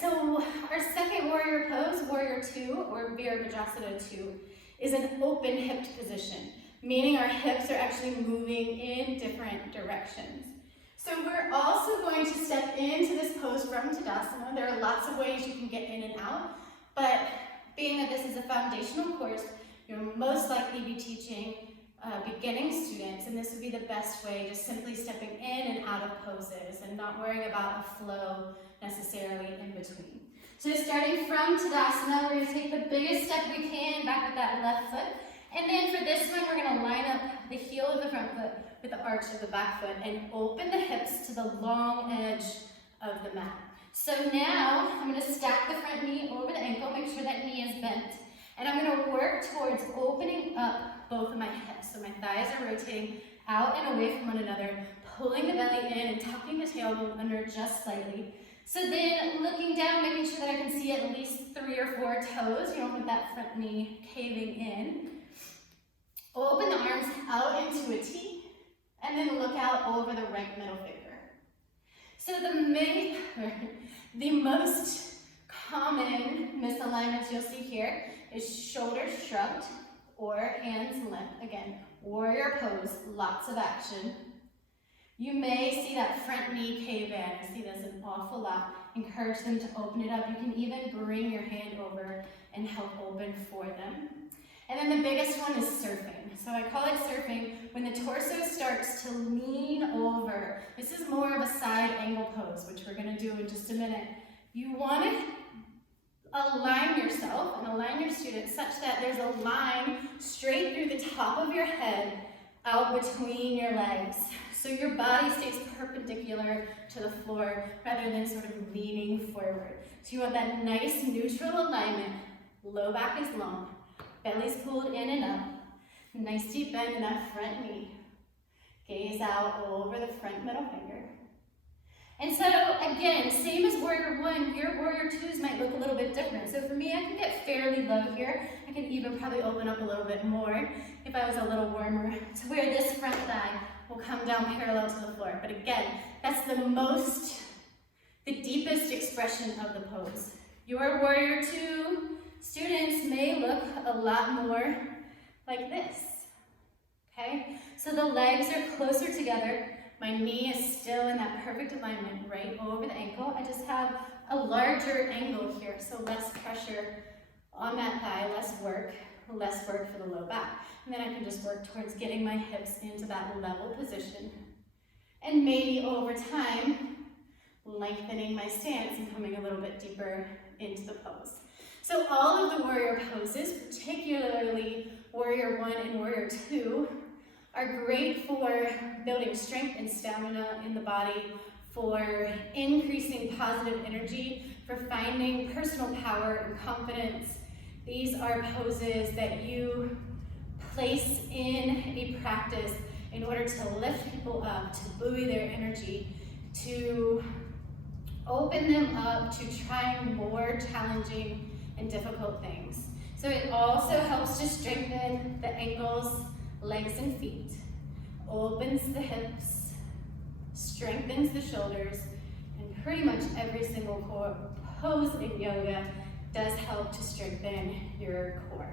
so our second warrior pose, Warrior II, or Virabhadrasana II, is an open hipped position, meaning our hips are actually moving in different directions. So we're also going to step into this pose from Tadasana. There are lots of ways you can get in and out, but being that this is a foundational course, you'll most likely be teaching beginning students, and this would be the best way, just simply stepping in and out of poses and not worrying about a flow necessarily in between. So starting from Tadasana, we're going to take the biggest step we can back with that left foot. And then for this one, we're going to line up the heel of the front foot with the arch of the back foot and open the hips to the long edge of the mat. So now I'm going to stack the front knee over the ankle, make sure that knee is bent. And I'm going to work towards opening up both of my hips. So my thighs are rotating out and away from one another, pulling the belly in and tucking the tailbone under just slightly. So then looking down, making sure that I can see at least 3 or 4 toes. You don't want that front knee caving in. Open the arms out into a T, and then look out over the right middle finger. So the most common misalignments you'll see here is shoulders shrugged or hands linked. Again, warrior pose, lots of action. You may see that front knee cave in. I see this an awful lot. Encourage them to open it up. You can even bring your hand over and help open for them. And then the biggest one is surfing. So I call it surfing when the torso starts to lean over. This is more of a side angle pose, which we're going to do in just a minute. You want to align yourself and align your students such that there's a line straight through the top of your head out between your legs. So your body stays perpendicular to the floor rather than sort of leaning forward. So you want that nice neutral alignment. Low back is long, belly's pulled in and up. Nice deep bend in that front knee. Gaze out over the front middle finger. And so again, same as Warrior I, your Warrior IIs might look a little bit different. So for me, I can get fairly low here. I can even probably open up a little bit more if I was a little warmer to where this front thigh will come down parallel to the floor. But again, that's the deepest expression of the pose. Your Warrior II students may look a lot more like this, okay? So the legs are closer together. My knee is still in that perfect alignment right over the ankle. I just have a larger angle here, so less pressure on that thigh, less work for the low back. And then I can just work towards getting my hips into that level position. And maybe over time, lengthening my stance and coming a little bit deeper into the pose. So all of the warrior poses, particularly Warrior I and Warrior II, are great for building strength and stamina in the body, for increasing positive energy, for finding personal power and confidence. These are poses that you place in a practice in order to lift people up, to buoy their energy, to open them up to trying more challenging and difficult things. So it also helps to strengthen the ankles, legs, and feet, opens the hips, strengthens the shoulders, and pretty much every single core pose in yoga does help to strengthen your core.